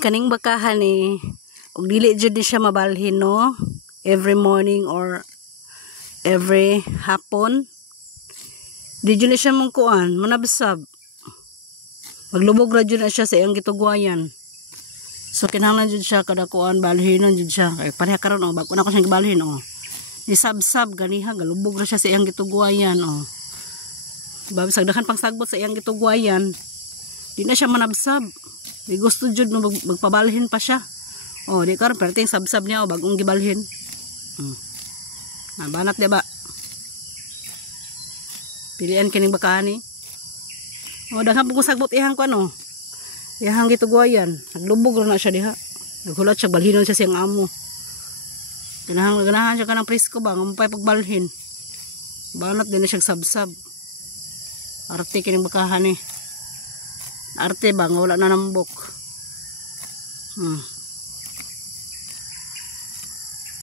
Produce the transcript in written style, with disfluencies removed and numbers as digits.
Kaning bakahan ni ug dili jud ni siya mabalhin no, every morning or every hapon. Di jud ni siya mangkuan, manabsab. Maglubog ra jud na siya sa iyang gitugwayan. So kinahanglan jud siya kada kuan balhinon jud siya. Kay pareha karon oh, bag-o na ko siyang gibalhin oh. Isab-sab ganiha galubog ra siya sa iyang gitugwayan oh. Diba bisag daghan pang sagbot sa iyang gitugwayan. Di na siya manabsab. May gusto jud magpabalhin pa siya. Oh, di karon perting sabsab niya oh, bagong gibalhin. Banat di ba? Pilian kining bakahan ni. Oh, daghan pug sagbot ihang ko ano. Ihang gitugwayan. Naglubog ra na siya diha. Naghulat siya balhinon siya siyang amo. Ganahan siya kanang presko ba ngumpay pagbalhin. Banat din na siya sabsab. Arte kining bakahan ni. Arte ba nga wala na nambok.